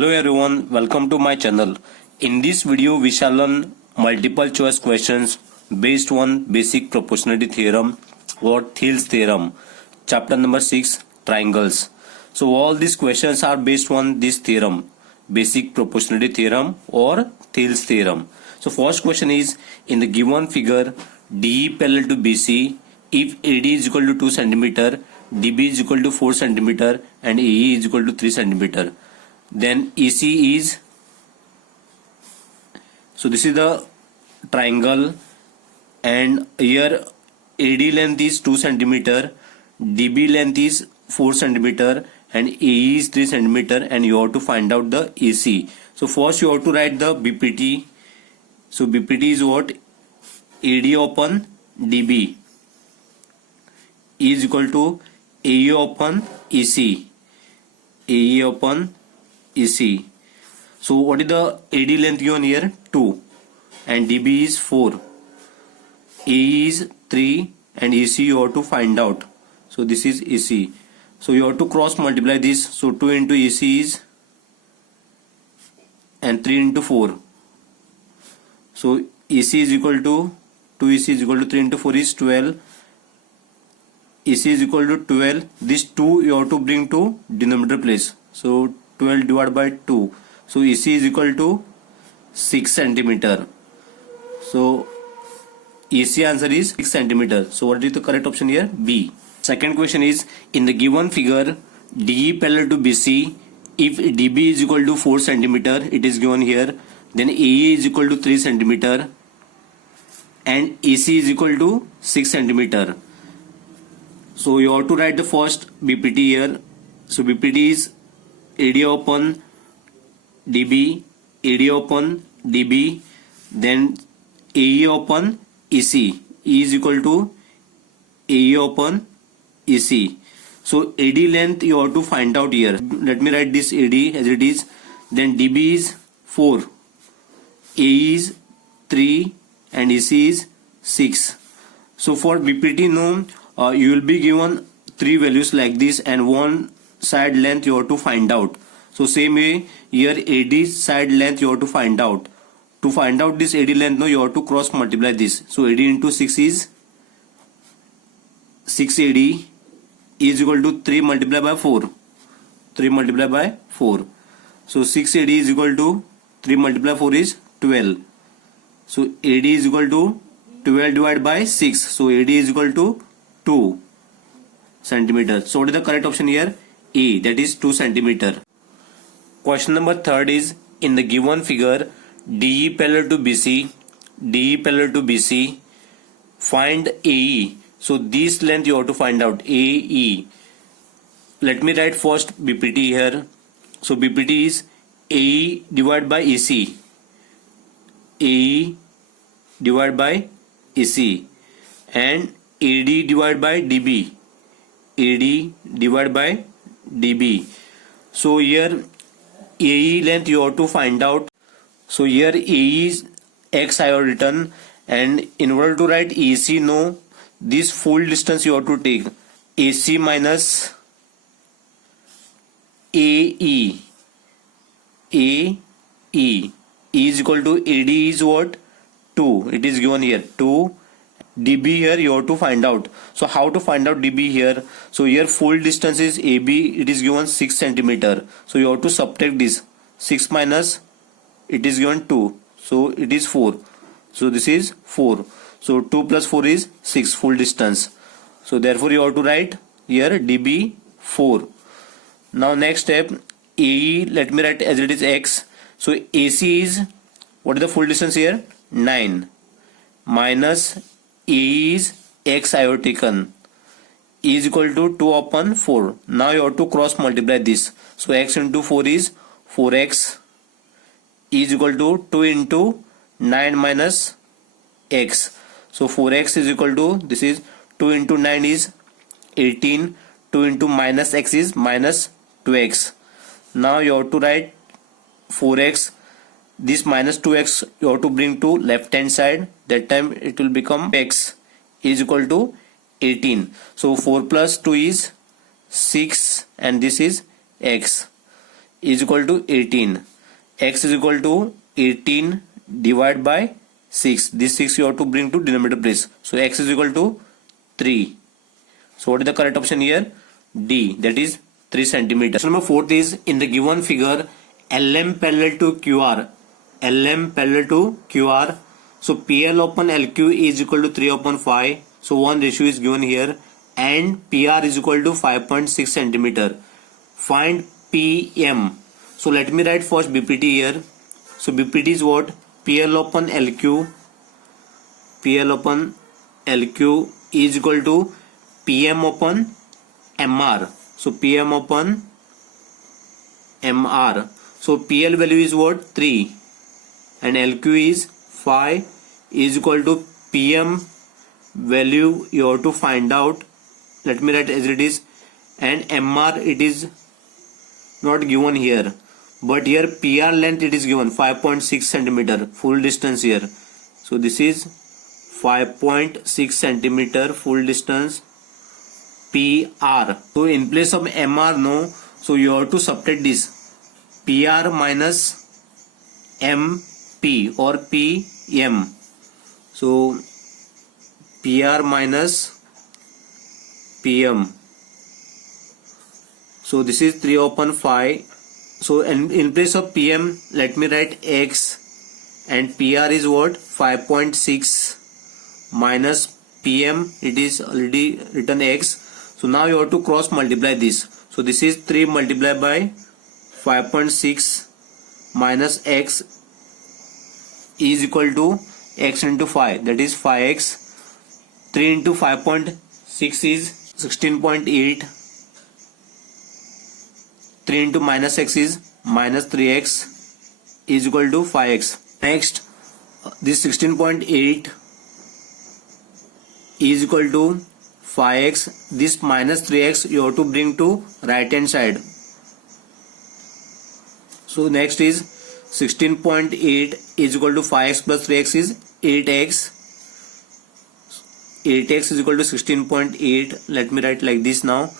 Hello everyone, welcome to my channel. In this video we shall learn multiple choice questions based on basic proportionality theorem or Thales theorem. Chapter number 6, triangles. So all these questions are based on this theorem, basic proportionality theorem or Thales theorem. So first question is, in the given figure DE parallel to BC, if AD is equal to 2 cm, DB is equal to 4 cm and AE is equal to 3 cm, then EC is, so this is the triangle and here AD length is 2 cm, DB length is 4 cm and AE is 3 cm, and you have to find out the EC. So first you have to write the BPT. So BPT is what? AD upon DB is equal to AE upon EC. AE upon EC. So what is the AD length given here? 2 and DB is 4. AE is 3 and EC you have to find out. So this is EC. So you have to cross multiply this. So 2 into EC is and 3 into 4. So EC is equal to 2, EC is equal to 3 into 4 is 12. EC is equal to 12. This 2 you have to bring to denominator place. So 12 divided by 2. So EC is equal to 6 cm. So EC answer is 6 cm. So what is the correct option here? B. Second question is, in the given figure DE parallel to BC, if DB is equal to 4 cm, it is given here, then AE is equal to 3 cm and EC is equal to 6 cm. So you have to write the first BPT here. So BPT is AD upon DB, AD upon DB, then AE upon EC. E is equal to AE upon EC. So AD length you have to find out here. Let me write this AD as it is. Then DB is 4, AE is 3 and EC is 6. So for BPT no, you will be given 3 values like this and one side length you have to find out. So same way here AD side length you have to find out. To find out this AD length, no, you have to cross multiply this. So AD into 6 is 6 AD is equal to 3 multiplied by 4. 3 multiplied by 4. So 6 AD is equal to 3 multiplied by 4 is 12. So AD is equal to 12 divided by 6. So AD is equal to 2 centimeter. So what is the correct option here? A, that is 2 centimeter. Question number 3 is, in the given figure DE parallel to BC, DE parallel to BC, find AE. So this length you have to find out, AE. Let me write first BPT here. So BPT is AE divided by EC. AE divided by EC and AD divided by DB. AD divided by DB. So here AE length you have to find out. So here AE is X I have written, and in order to write EC no, this full distance you have to take AC minus AE. AE. E is equal to AD is what? 2. It is given here 2. DB here you have to find out. So how to find out DB here? So here full distance is AB, it is given 6 cm. So you have to subtract this. 6 minus, it is given 2. So it is 4. So this is 4. So 2 plus 4 is 6 full distance. So therefore you have to write here DB 4. Now next step, AE, let me write as it is X. So AC is, what is the full distance here? 9 minus AE is X I have taken, is equal to 2 upon 4. Now you have to cross multiply this. So X into 4 is 4X is equal to 2 into 9 minus X. So 4X is equal to, this is 2 into 9 is 18. 2 into minus X is minus 2X. Now you have to write 4X. This minus 2X you have to bring to left hand side. That time it will become X is equal to 18. So 4 plus 2 is 6 and this is X is equal to 18. X is equal to 18 divided by 6. This 6 you have to bring to denominator place. So x is equal to 3. So what is the correct option here? D, that is 3 centimeter. Question number 4 is, in the given figure, LM parallel to QR. LM parallel to QR. So PL upon LQ is equal to 3 upon 5. So one ratio is given here, and PR is equal to 5.6 centimeter. Find PM. So let me write first BPT here. So BPT is what? PL upon LQ. PL upon LQ is equal to PM upon MR. So PM upon MR. So PL value is what? 3 and LQ is 5 is equal to PM value you have to find out. Let me write as it is, and MR it is not given here, but here PR length it is given 5.6 centimeter full distance here. So this is 5.6 centimeter full distance PR. So in place of MR, no, so you have to subtract this PR minus MP or PM. So PR minus PM. So this is 3 upon 5. So in place of PM, let me write X, and PR is what? 5.6 minus PM, it is already written X. So now you have to cross multiply this. So this is 3 multiplied by 5.6 minus X is equal to X into 5, that is 5X. 3 into 5.6 is 16.8. 3 into minus X is minus 3X is equal to 5X. Next, this 16.8 is equal to 5x. This minus 3x you have to bring to right hand side. So next is 16.8 is equal to 5x plus 3x is 8x. 8x is equal to 16.8. Let me write like this now.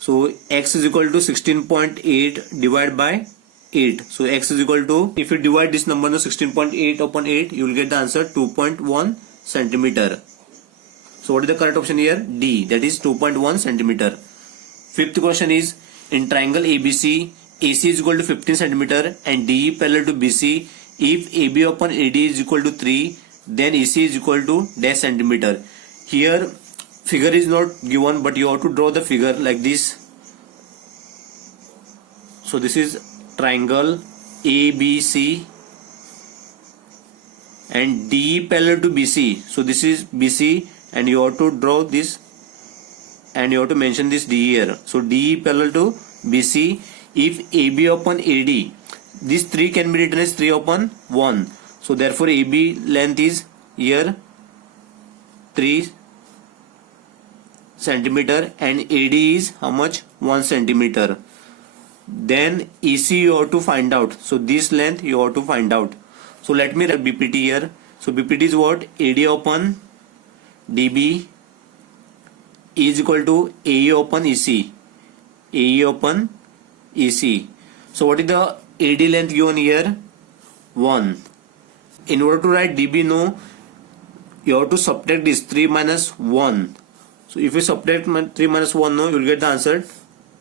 So x is equal to 16.8 divided by 8. So x is equal to, if you divide this number to 16.8 upon 8, you will get the answer 2.1 centimeter. So what is the correct option here? D, that is 2.1 centimeter. Fifth question is, in triangle ABC, AC is equal to 15 centimeter and DE parallel to BC. If AB upon AD is equal to 3, then AC is equal to dash centimeter. Here figure is not given, but you have to draw the figure like this. So this is triangle ABC and DE parallel to BC. So this is BC, and you have to draw this, and you have to mention this DE here. So DE parallel to BC. If AB upon AD, this 3 can be written as 3 upon 1. So therefore AB length is here 3 centimeter and AD is how much? 1 centimeter. Then EC you have to find out. So this length you have to find out. So let me write BPT here. So BPT is what? AD upon DB is equal to AE upon EC. AE upon EC. So what is the AD length given here? 1. In order to write DB, no, you have to subtract this 3 minus 1. So if you subtract 3 minus 1, no, you will get the answer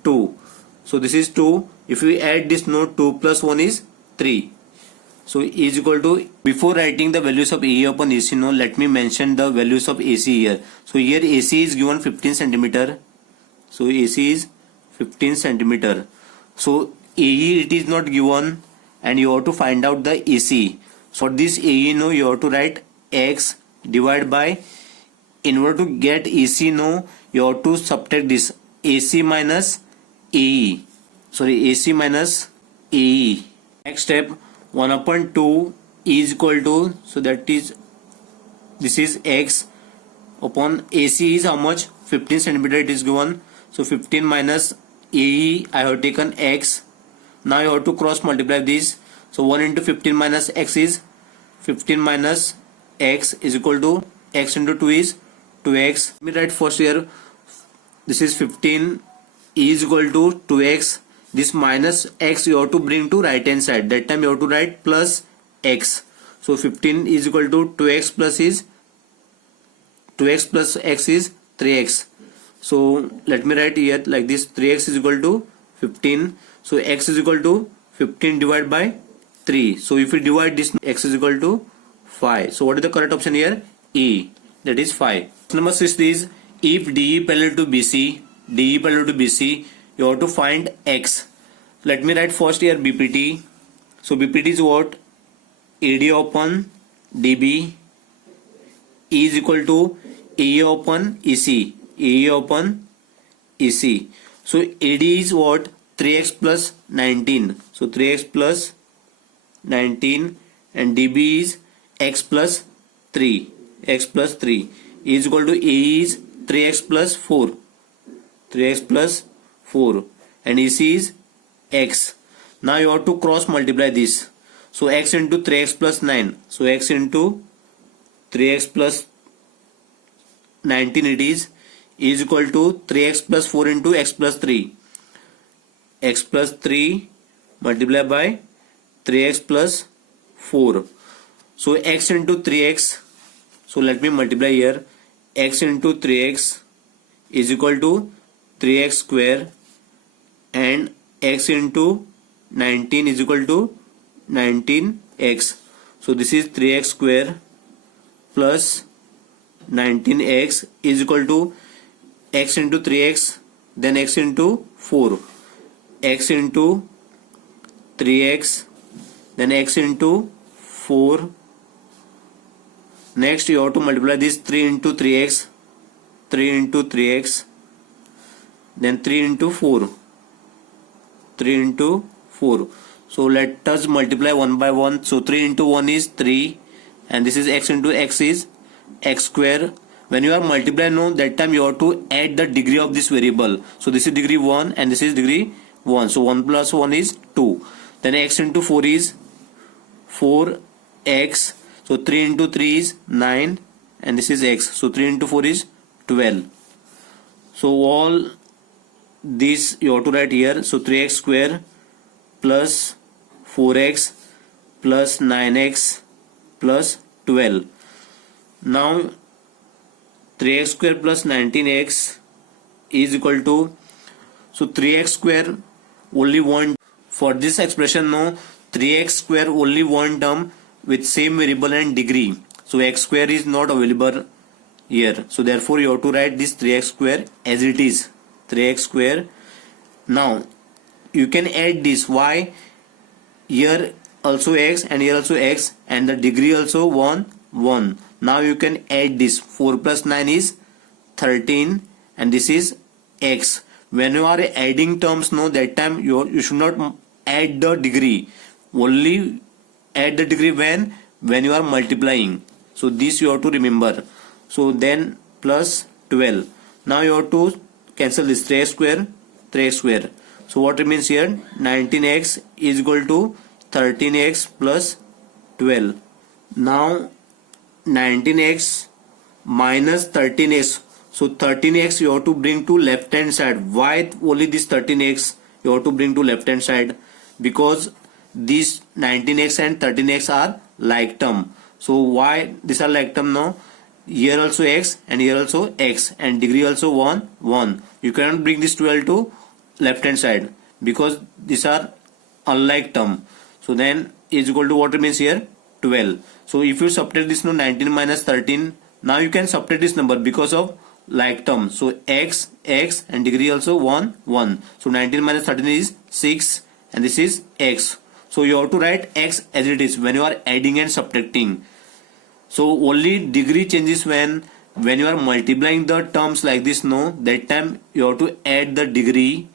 2. So this is 2. If we add this, no, 2 plus 1 is 3. So E is equal to, before writing the values of AE upon EC, no, let me mention the values of AC here. So here AC is given 15 centimeter. So AC is 15 centimeter. So AE it is not given, and you have to find out the AC. So this AE, no, you have to write X divided by, in order to get EC, no, you have to subtract this AC minus AE. Sorry, AC minus AE. Next step, 1 upon 2 is equal to, so that is, this is X upon AC is how much? 15 centimeter it is given. So 15 minus AE, I have taken X. Now you have to cross multiply this. So 1 into 15 minus X is 15 minus X is equal to X into 2 is 2X. Let me write first here. This is 15 is equal to 2X. this minus x you have to bring to right hand side. That time you have to write plus x. So 15 is equal to 2x plus x is 3x. So let me write here like this, 3x is equal to 15. So x is equal to 15 divided by 3. So if we divide this, x is equal to 5. So what is the correct option here? E, that is 5. Number 6 is, if DE parallel to BC, you have to find x. Let me write first here BPT. So BPT is what? AD upon DB is equal to AE upon EC. So AD is what? 3x plus 19. So 3x plus 19 and DB is x plus 3. Is equal to AE is 3x plus 4. And EC is x. Now you have to cross multiply this. So x into 3x plus 9. So x into 3x plus 19 it is equal to 3x plus 4 into x plus 3. X plus 3 multiplied by 3x plus 4. So x into 3x. So let me multiply here. X into 3x is equal to 3x square, and x into 19 is equal to 19x. So this is 3x square plus 19x is equal to x into 3x, then x into 4. X into 3x, then x into 4. Next you have to multiply this 3 into 3x, then 3 into 4. So let us multiply one by one. So 3 into 1 is 3, and this is x into x is x square. When you are multiplying, no, that time you have to add the degree of this variable. So this is degree 1 and this is degree 1. So 1 plus 1 is 2. Then x into 4 is 4x. So 3 into 3 is 9 and this is x. So 3 into 4 is 12. So all this you have to write here. So 3x square plus 4x plus 9x plus 12. Now 3x square plus 19x is equal to, so 3x square only one. For this expression, no, 3x square only one term with same variable and degree. So x square is not available here. So therefore you have to write this 3x square as it is. 3x square. Now you can add this. Why? Here also x and here also x, and the degree also 1. Now you can add this. 4 plus 9 is 13 and this is x. When you are adding terms, no, that time you should not add the degree. Only add the degree when you are multiplying. So this you have to remember. So then plus 12. Now you have to cancel this 3x square. So what remains here? 19x is equal to 13x plus 12. Now 19x minus 13x. So 13x you have to bring to left hand side. Why only this 13x you have to bring to left hand side? Because these 19x and 13x are like term. So why these are like term now? Here also x and here also x, and degree also 1. You cannot bring this 12 to left hand side because these are unlike term. So then is equal to what remains here? 12. So if you subtract this, no, 19 minus 13, now you can subtract this number because of like term. So x and degree also 1. So 19 minus 13 is 6 and this is x. So you have to write x as it is when you are adding and subtracting. So only degree changes when you are multiplying the terms like this, no, that time you have to add the degree,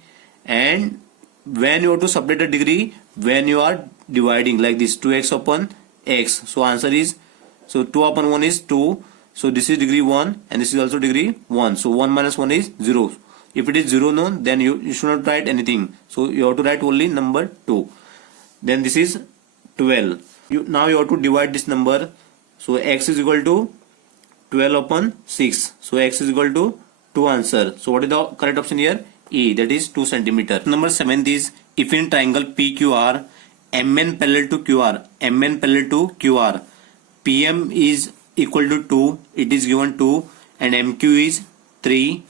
and when you have to subtract the degree when you are dividing like this, 2x upon x. So answer is, so 2 upon 1 is 2. So this is degree 1 and this is also degree 1. So 1 minus 1 is 0. If it is 0, no, then you should not write anything. So you have to write only number 2. Then this is 12. Now you have to divide this number. So x is equal to 12 upon 6. So x is equal to 2 answer. So what is the correct option here? E, that is 2 centimeter. Number 7 is, if in triangle PQR, MN parallel to QR, MN parallel to QR, PM is equal to 2, it is given 2, and MQ is 3,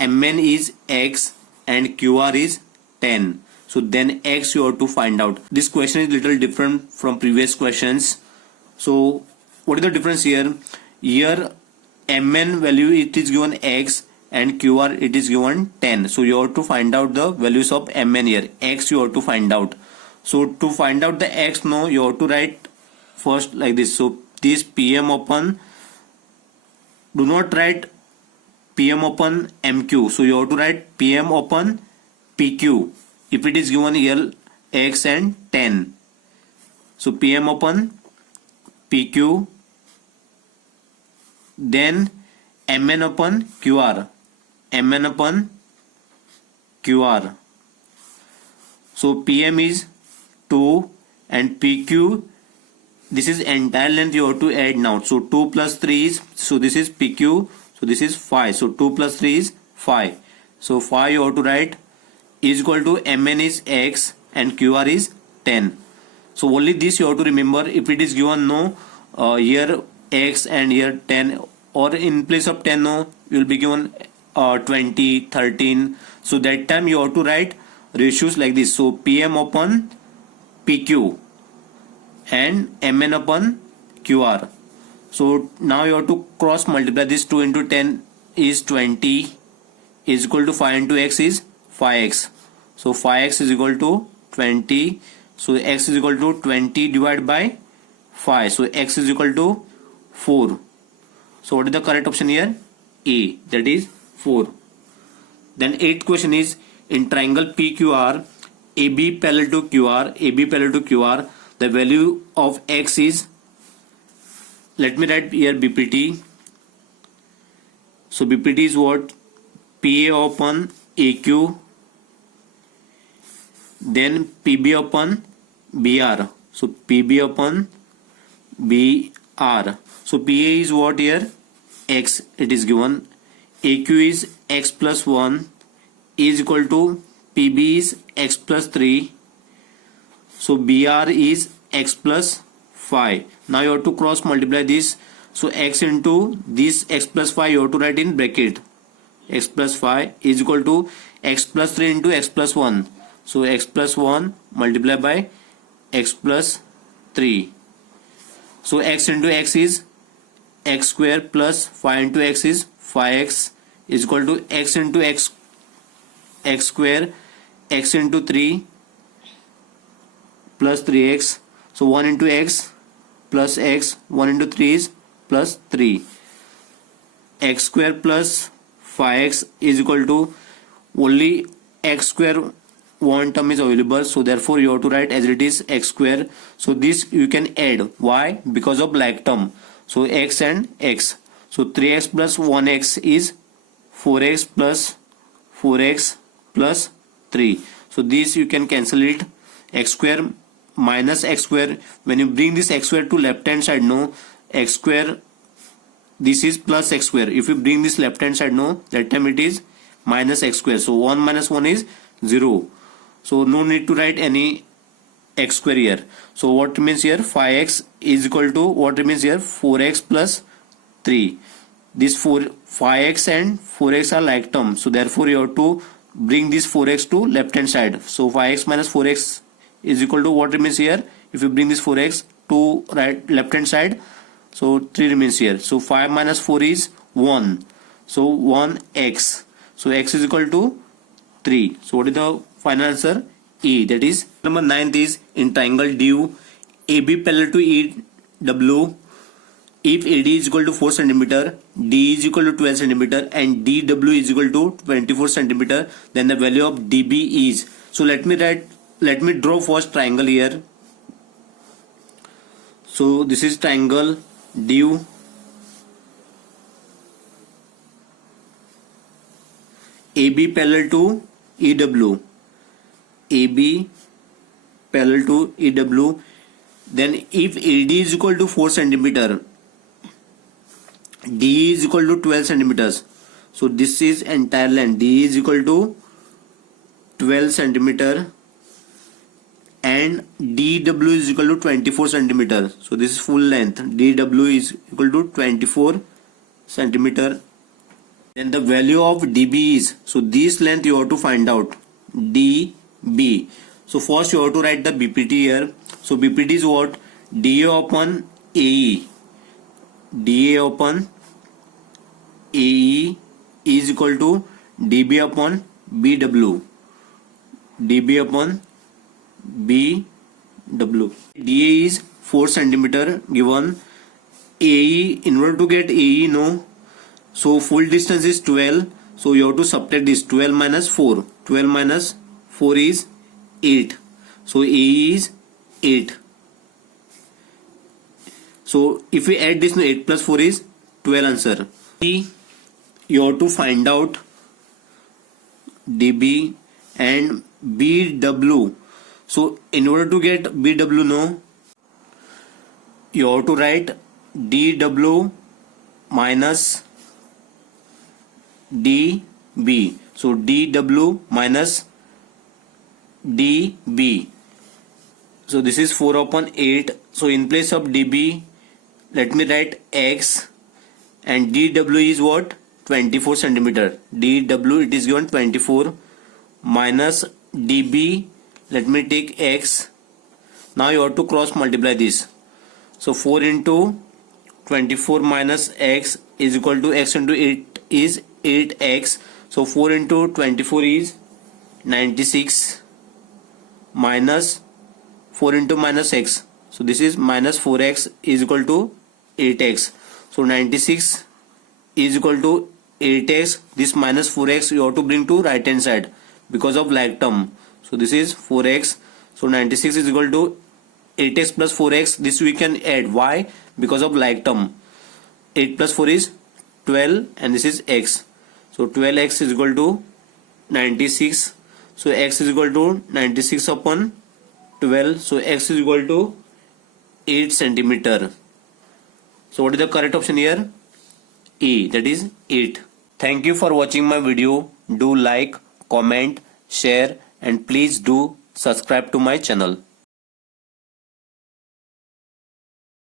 MN is X, and QR is 10. So then X you have to find out. This question is little different from previous questions. So what is the difference here? Here MN value it is given X, and QR it is given 10. So you have to find out the values of MN here. X you have to find out. So to find out the X, no, you have to write first like this. So this PM upon, do not write PM upon MQ. So you have to write PM upon PQ. If it is given here X and 10. So PM upon PQ, then MN upon QR. MN upon QR. So PM is 2 and PQ, this is entire length you have to add now. So 2 plus 3 is, so this is PQ, so this is 5. So 2 plus 3 is 5. So 5 you have to write is equal to MN is X and QR is 10. So only this you have to remember. If it is given no, here X and here 10, or in place of 10 no, you will be given 20, 13. So that time you have to write ratios like this. So PM upon PQ and MN upon QR. So now you have to cross multiply this. 2 into 10 is 20, is equal to 5 into X is 5X. So 5X is equal to 20. So X is equal to 20 divided by 5. So X is equal to 4. So what is the correct option here? A, that is 4. Then 8th question is, in triangle PQR, AB parallel to QR, AB parallel to QR, the value of X is, let me write here BPT. So BPT is what? PA upon AQ, then PB upon BR. So PB upon BR. So PA is what here? X, it is given. AQ is X plus 1 is equal to PB is X plus 3. So BR is X plus 5. Now you have to cross multiply this. So X into this X plus 5 you have to write in bracket. X plus 5 is equal to X plus 3 into X plus 1. So X plus 1 multiplied by X plus 3. So X into X is X square plus 5 into X is 5X is equal to X into X square, X into 3 plus 3X. So 1 into X plus X, 1 into 3 is plus 3. X square plus 5X is equal to, only X square one term is available, so therefore you have to write as it is X square. So this you can add. Why? Because of like term. So X and X. So 3X plus 1X is 4X plus 4X plus 3. So this you can cancel it. X square minus X square. When you bring this X square to left hand side, no, X square, this is plus X square. If you bring this left hand side, no, that time it is minus X square. So 1 minus 1 is 0. So no need to write any X square here. So what remains here? 5X is equal to, what remains here? 4X plus 3. This 5X and 4X are like term. So therefore you have to bring this 4X to left hand side. So 5X minus 4X is equal to, what remains here? If you bring this 4X to left hand side, so 3 remains here. So 5 minus 4 is 1. So 1X. So X is equal to 3. So what is the final answer? E, that is. Number 9th is, in triangle DU, AB parallel to EW, if AD is equal to 4 cm, D is equal to 12 cm, and DW is equal to 24 cm, then the value of DB is. So let me draw first triangle here. So this is triangle DU. AB parallel to EW. AB parallel to EW. Then if AD is equal to 4 cm, D is equal to 12 centimeters. So this is entire length. D is equal to 12 centimeter and dw is equal to 24 centimeter. So this is full length. dw is equal to 24 centimeter. Then the value of db is, so this length you have to find out, db. So first you have to write the bpt here. So bpt is what? da upon ae. da upon ae is equal to db upon bw. db upon bw. da is 4 centimeter given. ae, in order to get ae, no, so full distance is 12, so you have to subtract this. 12 minus 4, 12 minus 4 is 8, so ae is 8. So if we add this, 8 plus 4 is 12 answer. You have to find out db and bw. So in order to get bw, no, you have to write dw minus db. So dw minus db. So this is 4 upon 8. So in place of db, let me write x, and dw is what? 24 centimeter. dw, it is given 24 minus db. Let me take x. Now you have to cross multiply this. So 4 into 24 minus x is equal to x into 8 is 8x. So 4 into 24 is 96 minus 4 into minus x. So this is minus 4x is equal to 8x. So 96 is equal to 8x. This minus 4x you have to bring to right hand side because of like term. So this is 4x. So 96 is equal to 8x plus 4x. This we can add. Why? Because of like term. 8 plus 4 is 12 and this is x. So 12x is equal to 96. So x is equal to 96 upon 12. So x is equal to 8 centimeter. So what is the correct option here? A, that is 8. Thank you for watching my video. Do like, comment, share and please do subscribe to my channel.